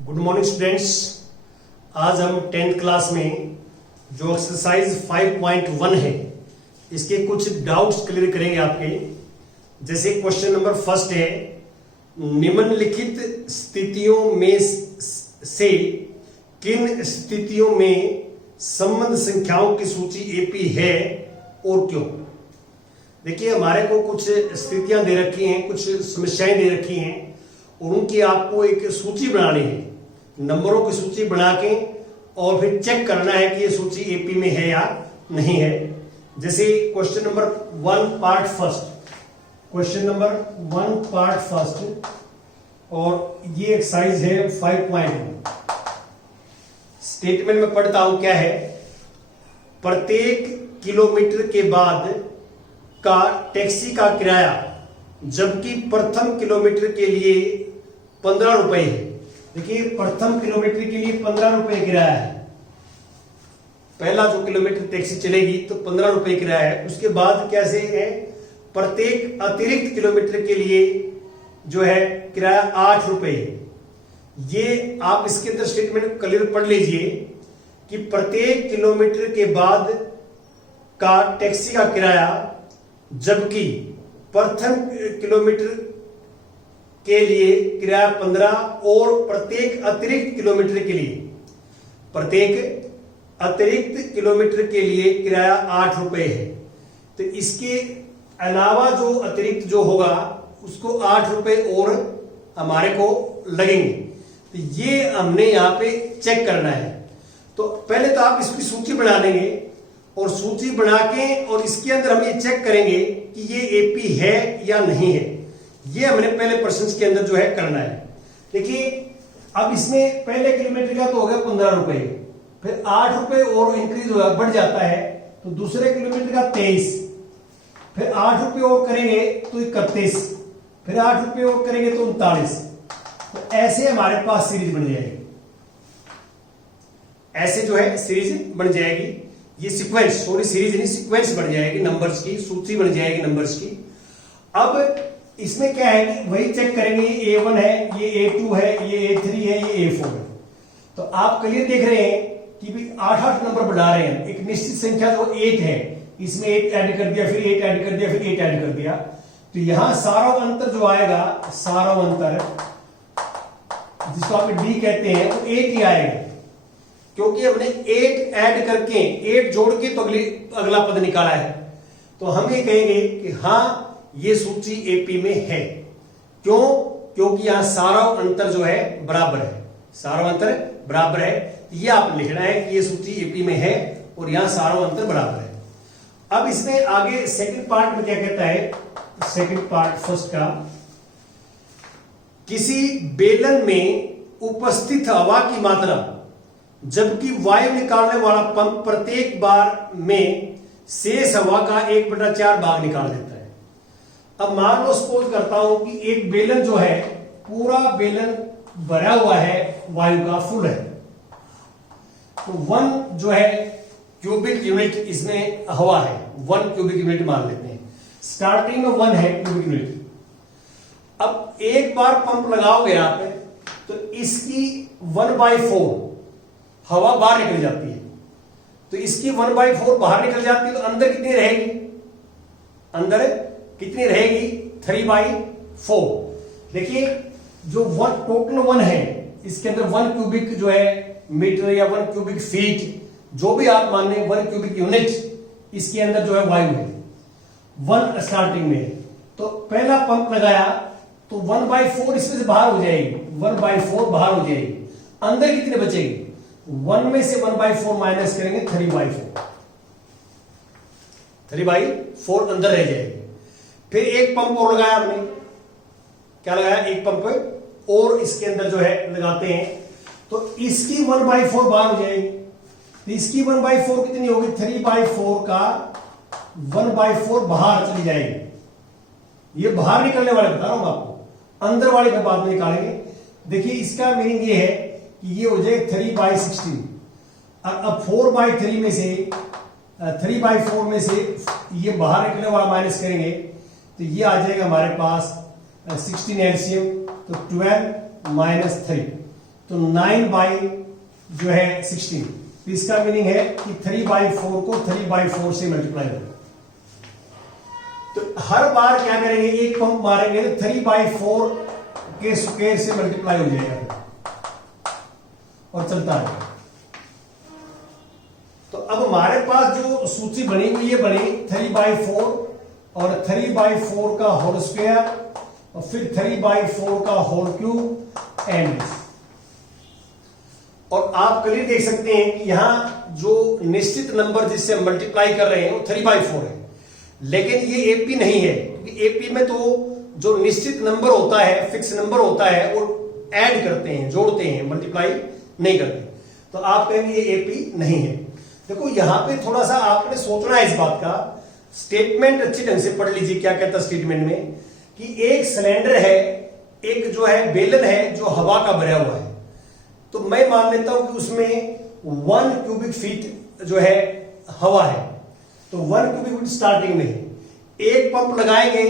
Good morning students. आज हम 10th class में जो एक्सरसाइज 5.1 है इसके कुछ डाउट्स क्लियर करेंगे आपके। जैसे क्वेश्चन नंबर फर्स्ट है, निम्नलिखित स्थितियों में से किन स्थितियों में संबंध संख्याओं की सूची एपी है और क्यों। देखिए, हमारे को कुछ स्थितियां दे रखी हैं, कुछ समस्याएं दे रखी हैं और उनकी आपको एक सूची बनानी है, नंबरों की सूची बना के और फिर चेक करना है कि ये सूची एपी में है या नहीं है। जैसे question number 1 part first, question number 1 part first और ये एक्सरसाइज है 5.1। स्टेटमेंट में पढ़ता हूं क्या है। प्रत्येक किलोमीटर के बाद का टैक्सी का किराया जबकि प्रथम किलोमीटर के लिए 15 रुपए है। देखिए, प्रथम किलोमीटर के लिए 15 रुपए किराया है। पहला जो किलोमीटर टैक्सी चलेगी तो 15 रुपए किराया है। उसके बाद कैसे है, प्रत्येक अतिरिक्त किलोमीटर के लिए जो है किराया 8 रुपए है। ये आप इसके अंदर स्टेटमेंट क्लियर पढ़ लीजिए कि प्रत्येक किलोमीटर के बाद का टैक्सी का किराया जबकि प्रथम किलोमीटर के लिए किराया 15 और प्रत्येक अतिरिक्त किलोमीटर के लिए किराया 8 रुपए है। तो इसके अलावा जो अतिरिक्त जो होगा उसको 8 रुपए और हमारे को लगेंगे। तो ये हमने यहाँ पे चेक करना है। तो पहले तो आप इसकी सूची बना लेंगे और सूची बना के और इसके अंदर हम ये चेक करेंगे कि ये एपी है या नहीं है। ये हमने पहले प्रश्न के अंदर जो है करना है। देखिए, अब इसमें पहले किलोमीटर का तो हो गया 15 रुपए, फिर 8 रुपए और इंक्रीज बढ़ जाता है तो दूसरे किलोमीटर का 23, फिर 8 रुपए और करेंगे तो 31, फिर 8 रुपए और करेंगे तो 39। तो ऐसे हमारे पास सीरीज बन जाएगी। ऐसे जो है सीरीज बन जाएगी। ये सीक्वेंस, सीरीज नहीं, सीक्वेंस बन जाएगी नंबर्स की, सूची बन जाएगी नंबर्स की। अब इसमें क्या है कि वही चेक करेंगे, ये A1 है, ये A2 है, ये A3 है, ये A4 है। तो आप क्लियर देख रहे हैं कि भी 8 नंबर बढ़ा रहे हैं। एक निश्चित संख्या जो 8 है, इसमें 8 ऐड कर दिया, फिर 8 ऐड कर दिया, फिर 8 ऐड कर दिया। तो यहां सारा अंतर जो आएगा, सारा अंतर जिसको आप डी कहते हैं, वो 8 ही आएगा, क्योंकि हमने 8 ऐड करके 8 जोड़ के तो अगला पद निकाला है। तो हम ये कहेंगे कि हाँ, ये सूची एपी में है। क्यों? क्योंकि यहां सारा अंतर जो है बराबर है, सारा अंतर बराबर है। ये आप लिखना है कि ये सूची एपी में है और यहां सारा अंतर बराबर है। अब इसमें आगे सेकंड पार्ट में क्या कहता है, सेकंड पार्ट फर्स्ट का, किसी बेलन में उपस्थित हवा की मात्रा जबकि वायु निकालने वाला पंप प्रत्येक बार में शेष हवा का 1/4 भाग निकाल देता है। अब मान लो, सपोज करता हूं कि एक बेलन जो है, पूरा बेलन भरा हुआ है, वायु का फुल है। तो 1 जो है क्यूबिक यूनिट इसमें हवा है, 1 क्यूबिक यूनिट मान लेते हैं। स्टार्टिंग में 1 है क्यूबिक यूनिट। अब एक बार पंप लगाओगे आप तो इसकी 1/4 हवा बाहर निकल जाती है। तो इसकी 1/4 बाहर निकल जाती है तो अंदर कितनी रहेगी, अंदर कितनी रहेगी, 3/4। देखिए, जो 1 टोटल 1 है, इसके अंदर 1 क्यूबिक जो है मीटर या 1 क्यूबिक फीट, जो भी आप मान लें, 1 क्यूबिक यूनिट इसके अंदर जो है वायु है, 1 स्टार्टिंग में। तो पहला पंप लगाया तो 1/4 इसमें से बाहर हो जाएगी, 1/4 बाहर हो जाएगी। अंदर कितने बचेगी, 1 में से 1/4 माइनस करेंगे, 3/4 अंदर रह जाएगी। फिर एक पंप और लगाया हमने, क्या लगाया, एक पंप और इसके अंदर जो है लगाते हैं तो इसकी 1/4 बाहर हो जाएगी। तो इसकी 1/4 कितनी होगी, 3/4 का 1/4 बाहर चली जाएगी। ये बाहर निकलने वाले बता रहा हूं आपको, अंदर वाले पे बाद में निकालेंगे। देखिए, इसका मीनिंग ये है कि ये हो जाए 3/16। अब 4/3 में से 3/4 में से ये बाहर निकलने वाला माइनस करेंगे तो ये आ जाएगा हमारे पास 16 एलसीएम, तो 12 - 3। तो 9/16। तो इसका मीनिंग है कि 3/4 को 3/4 से मल्टीप्लाई होगा। तो हर बार क्या करेंगे, एक पंप मारेंगे तो 3/4 के स्क्वायर से मल्टीप्लाई हो जाएगा और चलता है। तो अब हमारे पास जो सूची बनी हुई है बनी 3/4 और 3/4 का होल स्क्वायर और फिर 3/4 का होल क्यूब एंड। और आप क्लियर देख सकते हैं कि यहां जो निश्चित नंबर जिससे मल्टीप्लाई कर रहे हैं वो 3/4 है, लेकिन ये एपी नहीं है, क्योंकि एपी में तो जो निश्चित नंबर होता है, फिक्स नंबर होता है, वो ऐड करते हैं, जोड़ते हैं, मल्टीप्लाई नहीं करते। तो आप कहेंगे ये एपी नहीं है। देखो यहां पे थोड़ा सा आपने सोचना है इस बात का। स्टेटमेंट अच्छी ढंग से पढ़ लीजिए क्या कहता है स्टेटमेंट में, कि एक सिलेंडर है, एक जो है बेलन है जो हवा का भरा हुआ है। तो मैं मान लेता हूं कि उसमें 1 क्यूबिक फीट जो है हवा है। तो 1 क्यूबिक फीट स्टार्टिंग में एक पंप लगाएंगे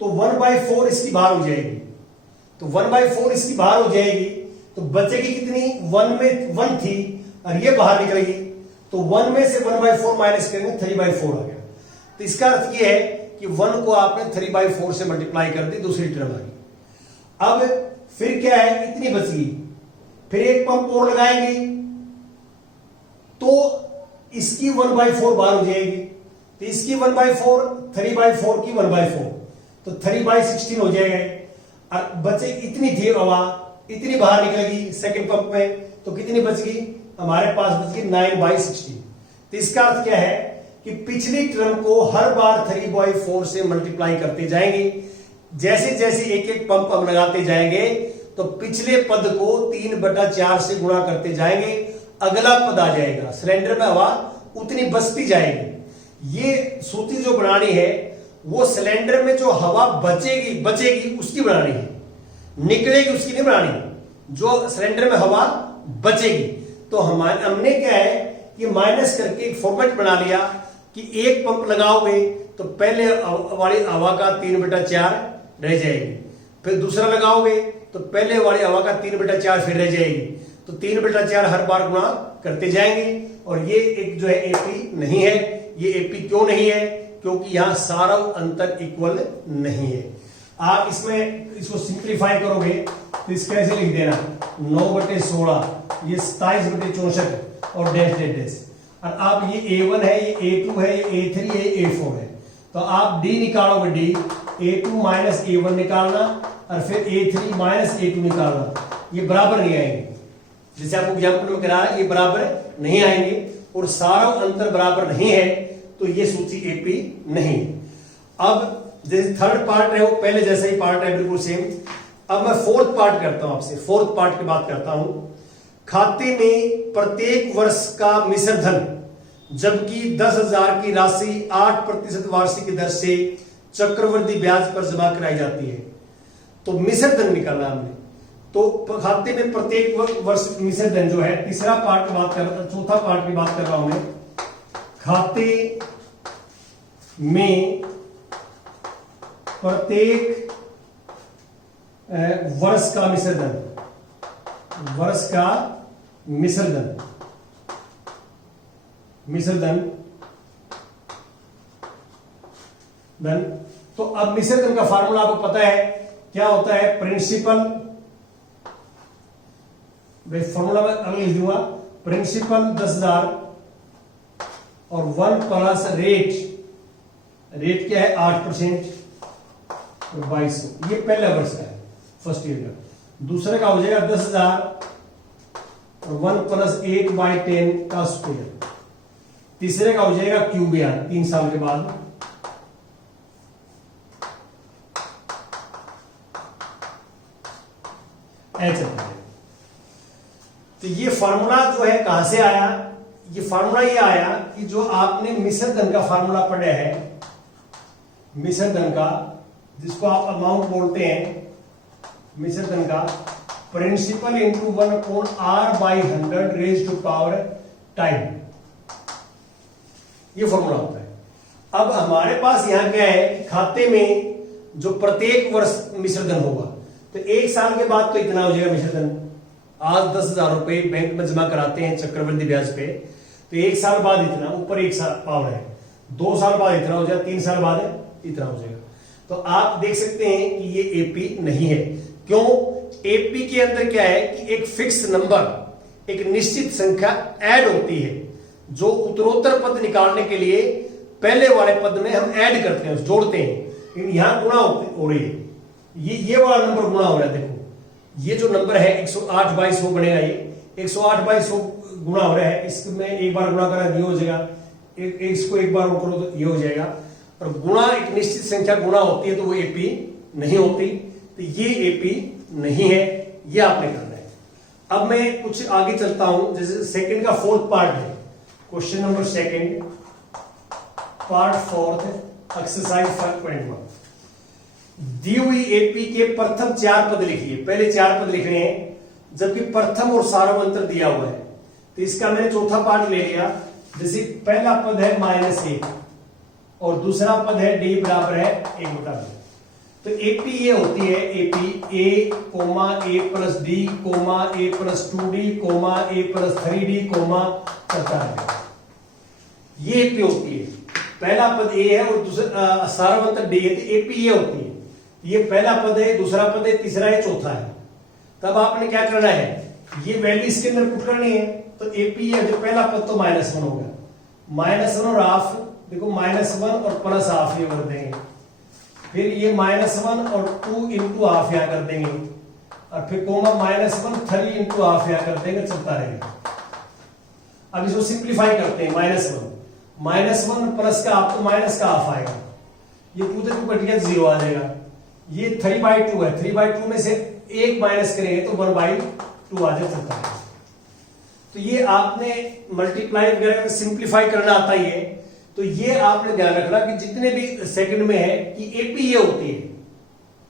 तो 1/4 इसकी बाहर हो जाएगी। तो 1/4 इसकी बाहर हो जाएगी तो बचेगी कितनी, 1 में 1 थी और ये बाहर निकलेगी। तो 1 में से 1/4 माइनस करेंगे 3/4 आ गया। तो इसका अर्थ ये है कि 1 को आपने 3/4 से मल्टीप्लाई कर दी, दूसरी टर्म आ गई। अब फिर क्या है, इतनी बचगी, फिर एक पंप और लगाएंगे तो इसकी 1/4 बाहर हो जाएगी। तो इसकी 1/4, 3/4 की 1/4, तो 3/16 हो जाएगा। और बचे इतनी थी हवा, इतनी बाहर निकलेगी सेकंड पंप में, तो कितनी बच गई हमारे पास, बच गई 9/16। तो इसका अर्थ क्या है कि पिछली टर्म को हर बार 3/4 से मल्टीप्लाई करते जाएंगे। जैसे जैसे एक एक पंप हम लगाते जाएंगे तो पिछले पद को 3/4 से गुणा करते जाएंगे, अगला पद आ जाएगा, सिलेंडर में हवा उतनी बचती जाएगी। ये सूची जो बनानी है वो सिलेंडर में जो हवा बचेगी उसकी बनानी है, निकलेगी उसकी नहीं बनानी, जो सिलेंडर में हवा बचेगी। तो हमने क्या है कि माइनस करके एक फॉर्मेट बना लिया कि एक पंप लगाओगे तो पहले वाली हवा का 3/4 रह जाएगी, फिर दूसरा लगाओगे तो पहले वाली हवा का 3/4 फिर रह जाएगी। तो 3/4 हर बार गुणा करते जाएंगे। और ये एक जो है एपी नहीं है। ये एपी क्यों नहीं है, क्योंकि यहां सारा अंतर इक्वल नहीं है। आप इसमें इसको सिंप्लीफाई करोगे तो इसका ऐसे लिख देना 9/16, ये 27/64 और डैश डैश डैश। और आप ये A1 है, ये A2 है, ये A3 है, ये A4 है। तो आप D निकालोगे, D A2 माइनस A1 निकालना और फिर A3 माइनस A2 निकालना, ये बराबर नहीं आएंगे। जैसे आपको एग्जाम्पल में करा ये बराबर नहीं आएंगे और सारा अंतर बराबर नहीं है, तो ये सूची एपी नहीं। अब जैसे थर्ड पार्ट है वो पहले जैसा ही पार्ट है बिल्कुल सेम। अब मैं फोर्थ पार्ट करता हूं आपसे, फोर्थ पार्ट की बात करता हूं। खाते में प्रत्येक वर्ष का मिश्र धन जबकि 10,000 की राशि 8% वार्षिक दर से चक्रवृद्धि ब्याज पर जमा कराई जाती है। तो मिश्र धन निकालना हमने, तो खाते में प्रत्येक वर्ष मिश्र धन जो है, तीसरा पार्ट की बात कर, चौथा पार्ट की बात कर रहा हूं मैं। खाते में प्रत्येक वर्ष का मिश्र धन, वर्ष का मिश्र धन, मिश्र धन धन। तो अब मिश्र धन का फार्मूला आपको पता है क्या होता है, प्रिंसिपल, फॉर्मूला में अगले लिख दूंगा, प्रिंसिपल 10,000 और 1 प्लस रेट, रेट क्या है 8%, 2200। ये पहला वर्ष का है, फर्स्ट ईयर का। दूसरे का हो जाएगा 10,000 और 1 प्लस 8/10 का स्क्वायर। तीसरे का हो जाएगा क्यूब यार 3 साल के बाद। ऐसे तो ये फार्मूला जो है कहां से आया, ये फार्मूला ये आया कि जो आपने मिश्र धन का फार्मूला पढ़ा है, मिश्र धन का, जिसको आप अमाउंट बोलते हैं, मिश्र धन का principal into 1/r/100 raise to power time, ये फॉर्मूला होता है। अब हमारे पास यहां क्या है कि खाते में जो प्रत्येक वर्ष मिश्र धन होगा, तो 1 साल के बाद तो इतना हो जाएगा मिश्र धन, आज 10,000 रुपए बैंक में जमा कराते हैं चक्रवृद्धि ब्याज पे, तो 1 साल बाद इतना ऊपर 1 साल पावर है, 2 साल बाद इतना हो जाएगा, 3 साल बाद इतना हो जाएगा। तो आप देख सकते हैं कि ये एपी नहीं है। क्यों? एपी के अंदर क्या है कि एक फिक्स नंबर, एक निश्चित संख्या ऐड होती है, जो उत्तरोत्तर पद निकालने के लिए पहले वाले पद में हम ऐड करते हैं, जोड़ते हैं। लेकिन यहां गुणा हो रही है, ये वाला नंबर गुणा हो रहा है। देखो ये जो नंबर है 108/100 बनेगा, ये 108/100 गुणा हो रहा है, इसमें एक बार गुणा करा ये हो जाएगा, इसको एक बार करो तो ये हो जाएगा। और गुणा एक निश्चित संख्या गुणा होती है तो वो एपी नहीं होती, तो ये एपी नहीं है, ये आपने करना है। अब मैं कुछ आगे चलता हूं, जैसे सेकंड का 4th पार्ट है, क्वेश्चन नंबर 2 पार्ट 4 एक्सरसाइज 5.1। दी हुई एपी के प्रथम 4 पद लिखिए। पहले 4 पद लिखने हैं, जबकि प्रथम और सार्वंतर दिया हुआ है, तो इसका मैंने चौथा पार्ट ले लिया। जैसे पहला पद है -1 और दूसरा पद है डी बराबर है 1/2। तो एपी ये होती है, एपी ए कोमा ए प्लस डी कोमा ए प्लस 2d कोमा ए प्लस 3d कोमा चलता है, ये एपी होती है। पहला पद ए है और दूसरा सार्वंतर डी है, तो एपी ये होती है। ये पहला पद है, दूसरा पद है, तीसरा है, चौथा है। तब आपने क्या करना है, ये वैल्यू इसके अंदर पुट करनी है। तो एपी है जो पहला पद तो -1 हो गया, -1 और हाफ, देखो -1 और प्लस हाफ ये कर देंगे, फिर ये -1 और 2 इंटू हाफ यहां कर देंगे, और फिर कोमा -1 3 इंटू हाफ यहां कर देंगे, चलता रहेगा। अब इसको सिंप्लीफाई करते हैं, -1 प्लस का हाफ तो माइनस का हाफ आएगा, ये 2 से 2 कट गया 0 आ जाएगा। ये 3/2 है, 3/2 में से 1 माइनस करेंगे तो 1/2 आ जाएगा। तो ये आपने मल्टीप्लाई वगैरह सिंप्लीफाई करना आता ही है। तो ये आपने ध्यान रखना कि जितने भी सेकंड में है कि एपी ये होती है,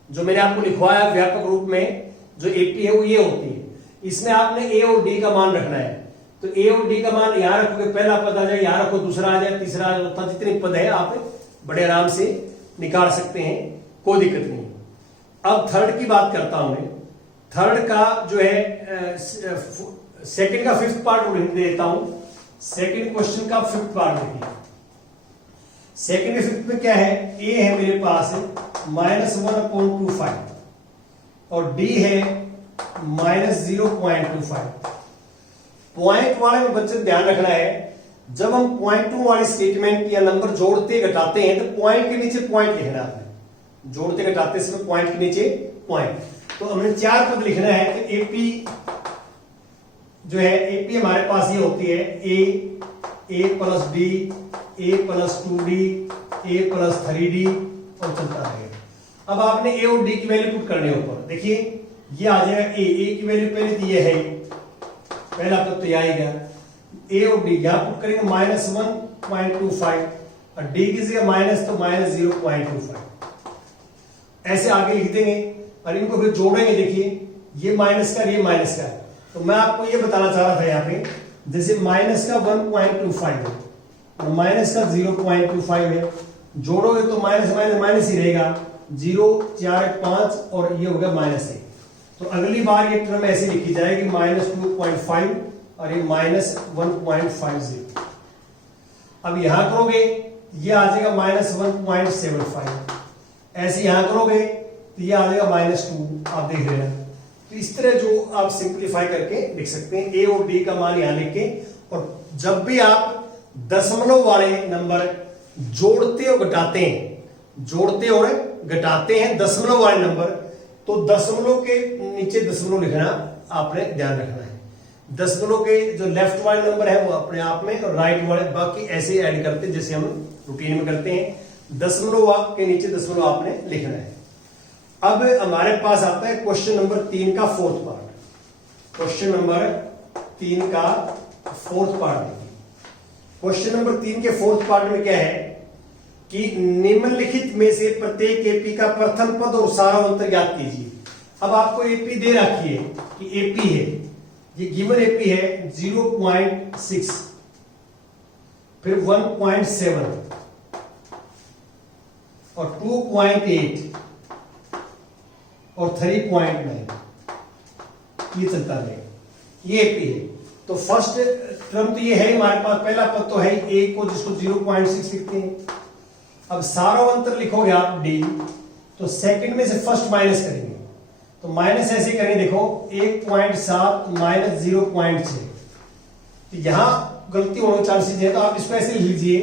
जो मैंने आपको लिखवाया व्यापक रूप में जो एपी है वो ये होती है। इसमें आपने ए और डी का मान रखना है। तो ए और डी का मान यहां रखोगे, पहला पद आ जाए, यहां रखो, दूसरा आ जाए, तीसरा आ जाए, जितने पद है आप बड़े आराम से निकाल सकते हैं, कोई दिक्कत नहीं। अब थर्ड की बात करता हूं मैं। थर्ड का जो है सेकंड का 5th पार्ट लिख देता हूं। सेकंड क्वेश्चन का 5th पार्ट लिखिए। सेकंड 5th में क्या है, ए है मेरे पास -1/25 और डी है -0.25। पॉइंट वाले में बच्चे ध्यान रखना है, जब हम पॉइंट 2 वाली स्टेटमेंट या नंबर जोड़ते घटाते हैं तो पॉइंट के नीचे पॉइंट लिखना है। जोड़ते घटाते समय पॉइंट के नीचे पॉइंट। तो हमने 4 पद लिखना है। तो एपी जो है, एपी हमारे पास ये होती है ए प्लस डी, ए प्लस 2d, ए प्लस 3d और चलता रहेगा। अब आपने ए और डी की वैल्यू पुट करनी है ऊपर। देखिए ये आ जाएगा ए की वैल्यू पहले दी है, पहला पद तो यह आएगा। ए और डी यहां पुट करेंगे -1.25 और डी की जगह माइनस तो -0.25 ऐसे आगे लिख देंगे और इनको फिर जोड़ेंगे। देखिए ये माइनस का, ये माइनस का। तो मैं आपको ये बताना चाह रहा था यहाँ पे, जैसे माइनस का 1.25 है और माइनस का 0.25 है, जोड़ोगे तो माइनस माइनस माइनस ही रहेगा, 0 4 5 और ये हो गया -1। तो अगली बार ये टर्म ऐसे लिखी जाएगी -2.5 और ये -1.50। अब यहां करोगे ये आ जाएगा -1.75, ऐसे यहां करोगे तो ये आ जाएगा -2। आप देख रहे हैं। तो इस तरह जो आप सिंप्लीफाई करके लिख सकते हैं, ए और डी का मान यहां लिख के। और जब भी आप दशमलव वाले नंबर जोड़ते और घटाते हैं दशमलव वाले नंबर, तो दशमलव के नीचे दशमलव लिखना आपने ध्यान रखना है। दशमलव के जो लेफ्ट वाले नंबर है वो अपने आप में, और राइट वाले बाकी ऐसे ऐड करते हैं जैसे हम रूटीन में करते हैं। दशमलव के नीचे दशमलव आपने लिखना है। अब हमारे पास आता है क्वेश्चन नंबर 3 का 4th पार्ट। क्वेश्चन नंबर 3 का 4th पार्ट। क्वेश्चन नंबर 3 के 4th पार्ट में क्या है कि निम्नलिखित में से प्रत्येक एपी का प्रथम पद और सारांतर ज्ञात कीजिए। अब आपको एपी दे रखी है कि एपी है, ये गिवन एपी है 0.6, फिर 1.7 और 2.8 और 3.9, ये चलता रहेगा। ये एपी है। तो फर्स्ट टर्म तो ये है हमारे पास, पहला पद तो है ए को, जिसको 0.6 लिखते हैं। अब सारोवंतर लिखोगे आप डी, तो सेकंड में से फर्स्ट माइनस करेंगे, तो माइनस ऐसे करेंगे, देखो 1.7 माइनस 0.6, तो यहां गलती होने के चांसेस है, तो आप इसको ऐसे लिख लीजिए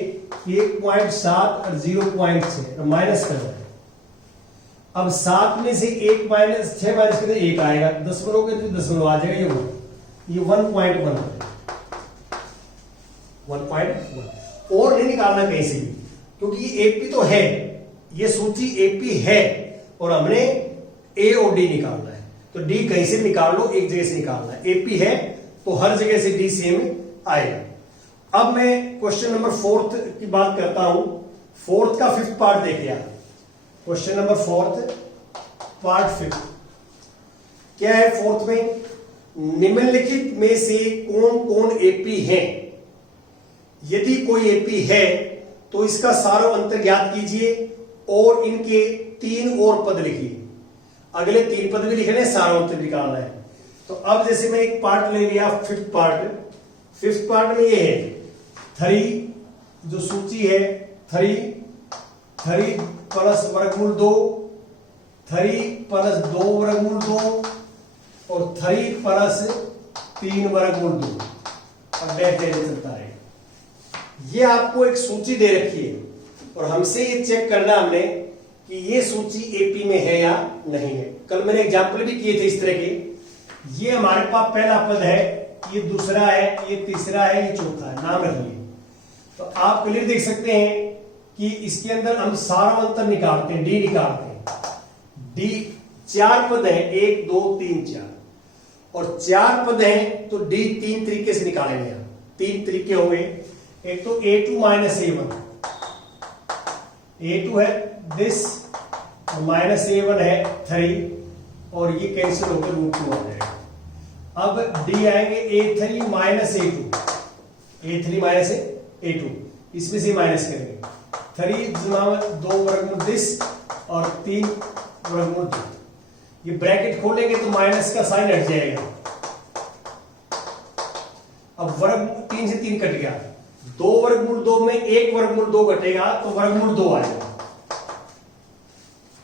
1.7 और 0.6, तो माइनस कर रहे हैं। अब 7 में से 1 माइनस 6 माइनस करें 1 आएगा, दशमलव के तो दशमलव आ जाएगा, ये 1.1 1.1 और नहीं निकालना कहीं से भी, क्योंकि ये एपी तो है, ये सूची एपी है और हमने ए और डी निकालना है, तो डी कहीं से निकाल लो, एक जगह से निकालना है। एपी है तो हर जगह से डी सेम आएगा। अब मैं क्वेश्चन नंबर 4 की बात करता हूं। 4 का 5th पार्ट देखिए आप, क्वेश्चन नंबर 4 पार्ट 5 क्या है। 4 में निम्नलिखित में से कौन कौन एपी है। यदि कोई एपी है तो इसका सारोवंतर ज्ञात कीजिए और इनके 3 और पद लिखिए। अगले 3 पद भी लिखने, सारोवंतर निकालना है। तो अब जैसे मैं एक पार्ट ले लिया 5th पार्ट, 5th पार्ट में ये है 3, जो सूची है 3 प्लस वर्गमूल 2, 3 प्लस 2 वर्गमूल 2 और 3 प्लस 3 वर्गमूल 2, अब डैश चलता है। ये आपको एक सूची दे रखी है और हमसे ये चेक करना हमने कि ये सूची एपी में है या नहीं है। कल मैंने एग्जाम्पल भी किए थे इस तरह के। ये हमारे पास पहला पद है, ये दूसरा है, ये तीसरा है, ये चौथा है, नाम रखिए। तो आप क्लियर देख सकते हैं कि इसके अंदर हम सारोवंतर निकालते हैं, डी निकालते हैं। डी 4 पद है, 1 2 3 4, और 4 पद है तो डी 3 तरीके से निकालेंगे। 3 तरीके हो गए। एक तो a2 माइनस a1, a2 है दिस, माइनस a1 है 3, और ये कैंसिल होकर √2 आ जाएगा। अब डी आएंगे a3 minus a2, a3 minus a2, इसमें से माइनस करेंगे 3 2 वर्गमूल दिस और 3 वर्गमूल 2। ये ब्रैकेट खोलेंगे तो माइनस का साइन हट जाएगा। अब वर्ग 3 से 3 कट गया, 2 वर्गमूल 2 में 1 वर्गमूल 2 घटेगा तो वर्गमूल 2 आएगा।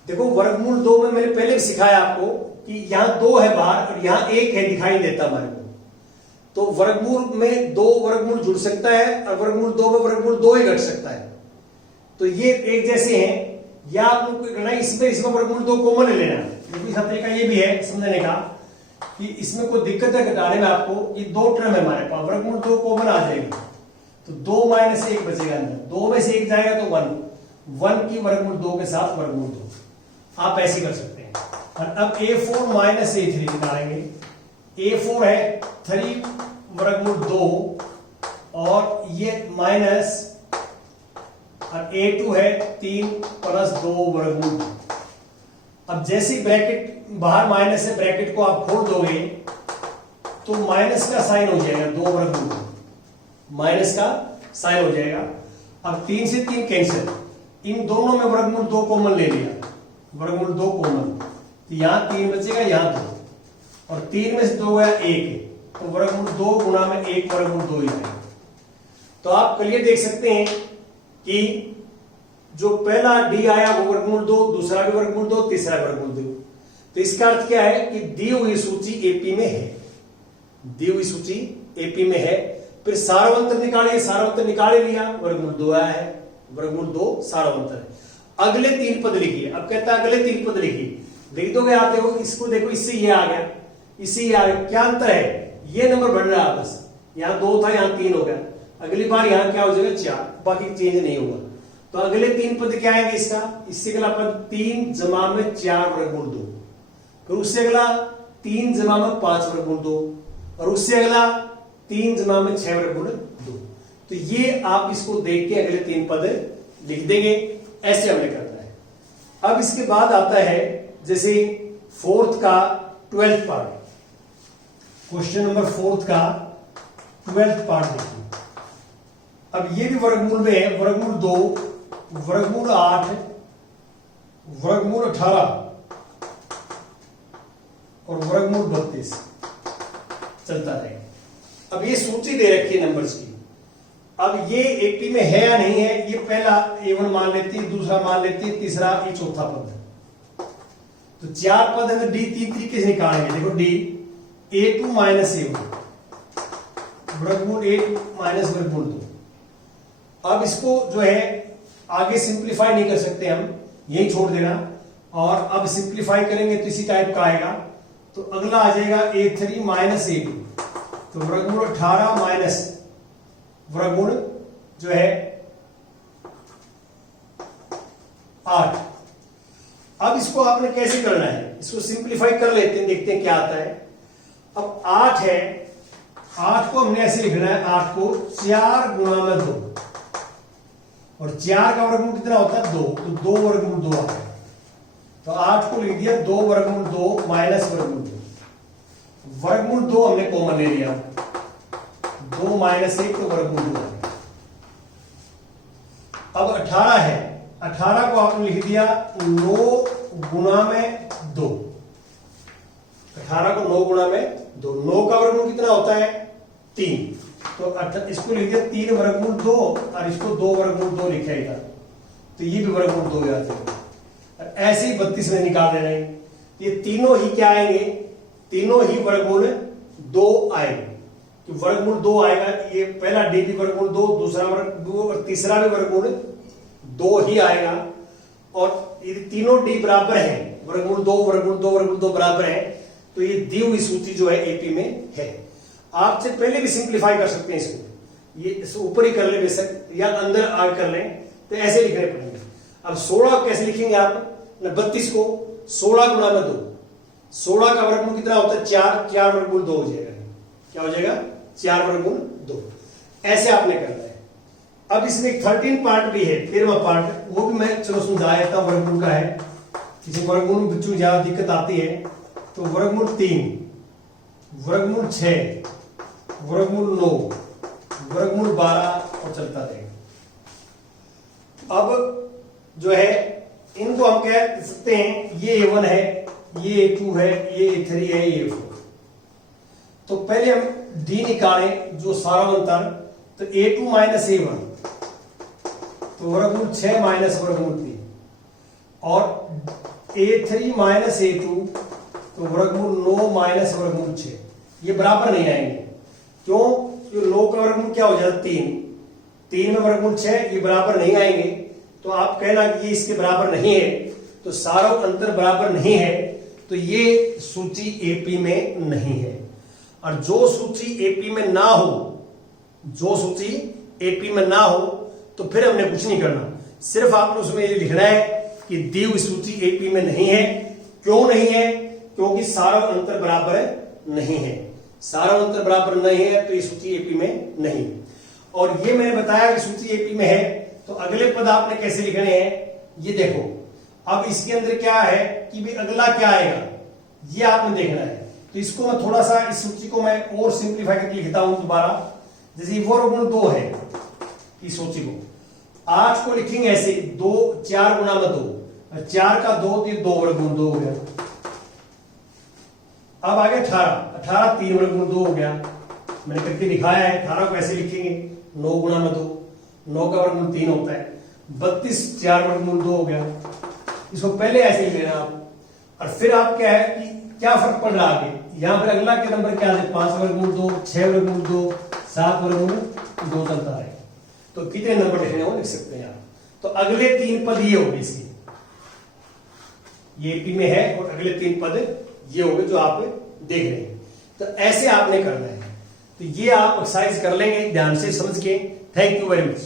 देखो वर्गमूल 2 में मैंने पहले भी सिखाया आपको कि यहां 2 है बाहर और यहां 1 है, दिखाई देता हमारे को। तो वर्गमूल में 2 वर्गमूल जुड़ सकता है और वर्गमूल 2 में वर्गमूल 2 ही घट सकता है। तो ये एक जैसे हैं, या आप लोग को करना है इसमें वर्गमूल 2 कॉमन ले लेना। इसका तरीका ये भी है समझने का कि इसमें कोई दिक्कत है घटाने में आपको। ये 2 टर्म है हमारे पास, वर्गमूल 2 कॉमन आ जाएगी तो 2 माइनस 1 बचेगा अंदर, 2 में से 1 जाएगा तो 1 की वर्गमूल 2 के साथ वर्गमूल 2, आप ऐसे कर सकते हैं। और अब a4 माइनस a3 निकालेंगे। a4 है 3 वर्गमूल 2 और ये माइनस, और a2 है 3 प्लस 2 वर्गमूल 2। अब जैसे ब्रैकेट बाहर माइनस है, ब्रैकेट को आप खोल दोगे तो माइनस का साइन हो जाएगा, 2 वर्गमूल 2 माइनस का साइन हो जाएगा। अब 3 से 3 कैंसिल, इन दोनों में वर्गमूल 2 कॉमन ले लिया, वर्गमूल 2 कॉमन, तो यहां 3 बचेगा, यहां 2, और 3 में से 2 गया 1, तो वर्गमूल 2 गुना में 1 वर्गमूल 2 ही आएगा। तो आप क्लियर देख सकते हैं कि जो पहला डी आया वो वर्गमूल 2, दूसरा भी वर्गमूल 2, तीसरा वर्गमूल 2। तो इसका अर्थ क्या है कि दी हुई सूची एपी में है, दी हुई सूची एपी में है। फिर सारोवंतर निकालिए, सारोवंतर निकाल लिया, वर्गमूल 2 आया है, वर्गमूल 2 सारोवंतर है। अगले 3 पद लिखिए। अब कहता है अगले 3 पद लिखिए, लिख दोगे आप। देखो इसको, देखो इससे ये आ गया, इससे ये आ गया, क्या अंतर है, ये नंबर बढ़ रहा है बस, यहां 2 था यहां 3 हो गया। अगली बार यहां क्या हो जाएगा 4, बाकी चेंज नहीं होगा। तो अगले 3 पद क्या आएंगे इसका, इससे अगला पद 3 जमा में 4 वर्गमूल 2, फिर उससे अगला 3 जमा में 5 वर्गमूल 2, और उससे अगला 3 जमा में 6 वर्गमूल 2। तो ये आप इसको देख के अगले 3 पद लिख देंगे, ऐसे हमने करना है। अब इसके बाद आता है जैसे 4th का 12th part, question number 4th का 12th पार्ट देखिए। अब ये भी वर्गमूल में है, वर्गमूल 2, वर्गमूल 8, वर्गमूल 18 और वर्गमूल 32। चलता रहेगा। अब ये सूची दे रखी है नंबर्स की। अब ये एपी में है या नहीं है, ये पहला A1 मान लेती है, दूसरा मान लेती है, तीसरा ये चौथा पद है। तो 4 पद है, डी 3 तरीके से निकालेंगे। देखो डी A2 माइनस A1 वर्गमूल 8 माइनस वर्गमूल 2। अब इसको जो है आगे सिंप्लीफाई नहीं कर सकते हम, यही छोड़ देना। और अब सिंप्लीफाई करेंगे तो इसी टाइप का आएगा। तो अगला आ जाएगा A3 माइनस A2, तो वर्गमूल 18 माइनस वर्गमूल जो है 8। अब इसको आपने कैसे करना है, इसको सिंप्लीफाई कर लेते हैं, देखते हैं क्या आता है। अब 8 है, 8 को हमने ऐसे लिखना है, 8 को 4 गुणा में 2, और 4 का वर्गमूल कितना होता है 2, तो 2 वर्गमूल 2 आता है। तो 8 को लिख दिया 2 वर्गमूल 2 माइनस वर्गमूल 2। वर्गमूल 2 हमने कॉमन ले लिया, 2 माइनस 1 तो वर्गमूल 2 आ गया। अब 18 है, 18 को आपने लिख दिया 9 गुणा में 2। 18 को 9 गुणा में 2, 9 का वर्गमूल कितना होता है 3, तो इसको लिख दिया 3 वर्गमूल 2, और इसको 2 वर्गमूल 2 लिखा इधर, तो ये भी वर्गमूल 2 आ जाएगा। ऐसे ही 32 में निकाल देना है। ये तीनों ही क्या आएंगे, तीनों ही वर्गमूल 2 आएंगे। तो वर्गमूल 2 आएगा, ये पहला डी भी वर्गमूल 2, दूसरा वर्ग 2 और तीसरा भी वर्गमूल 2 ही आएगा। और ये तीनों डी बराबर हैं, वर्गमूल 2 वर्गमूल 2 वर्गमूल 2 बराबर है, तो ये दी हुई सूची जो है एपी में है। आपसे पहले भी सिंप्लीफाई कर सकते हैं इसको, ये ऊपर ही कर ले बेशक, या अंदर आगे कर लें, तो ऐसे लिखने पड़ेंगे। अब 16 कैसे लिखेंगे आप, 32 को 16 गुणा में 2, 16 का वर्गमूल कितना होता है 4, 4 वर्गमूल 2 हो जाएगा। क्या हो जाएगा 4 वर्गमूल 2। ऐसे आपने करना है। अब इसमें एक 13 पार्ट भी है, 13वां पार्ट, वो भी मैं चलो समझा देता हूं, वर्गमूल का है। किसी वर्गमूल में बच्चों ज्यादा दिक्कत आती है, तो वर्गमूल 3, वर्गमूल 6, वर्गमूल 9, वर्गमूल 12 और चलता रहेगा। अब जो है इनको हम कह सकते हैं, ये A1 है, ये A2 है, ये A3 है, ये A4। तो पहले हम D निकालें जो सारा अंतर, तो A2 माइनस A1 तो वर्गमूल 6 माइनस वर्गमूल 3, और A3 माइनस A2 तो वर्गमूल 9 माइनस वर्गमूल 6। ये बराबर नहीं आएंगे, क्यों, 9 का वर्गमूल क्या हो जाता 3, 3 में वर्गमूल 6, ये बराबर नहीं आएंगे। तो आप कहना कि ये इसके बराबर नहीं है, तो सारा अंतर बराबर नहीं है, तो ये सूची एपी में नहीं है। और जो सूची एपी में ना हो, जो सूची एपी में ना हो, तो फिर हमने कुछ नहीं करना, सिर्फ आपने उसमें ये लिखना है कि दी हुई सूची एपी में नहीं है। क्यों नहीं है, क्योंकि सारा अंतर बराबर नहीं है। सारा अंतर बराबर नहीं है, तो ये सूची एपी में नहीं। और ये मैंने बताया कि सूची एपी में है, तो अगले पद आपने कैसे लिखने हैं, ये देखो। अब इसके अंदर क्या है कि भी अगला क्या आएगा, ये आपने देखना है। तो इसको मैं थोड़ा सा, इस सूची को मैं और सिंप्लीफाई करके लिखता हूं दोबारा। जैसे वर्गमूल 2 है, इस सूची को 8 को लिखेंगे ऐसे, 2 4 गुणा में 2, 4 का 2 तो 2 वर्गमूल 2 हो गया। अब आ गया 18, 3 वर्गमूल 2 हो गया, मैंने करके दिखाया है। 18 को ऐसे लिखेंगे 9 गुणा में 2, 9 का वर्गमूल 3 होता है। 32 4 वर्गमूल 2 हो गया। इसको पहले ऐसे ही लेना आप, और फिर आप क्या है कि क्या फर्क पड़ रहा है आगे, यहां पर अगला के नंबर क्या है, 5 वर्गमूल 2, 6 वर्गमूल 2, 7 वर्गमूल 2 चलता है। तो कितने नंबर लिखने वो लिख सकते हैं आप। तो अगले 3 पद ये होंगे इसके, ये पी में है, और अगले 3 पद ये होंगे जो आप देख रहे हैं। तो ऐसे आपने करना है। तो ये आप एक्सरसाइज कर लेंगे ध्यान से समझ के। Thank you very much.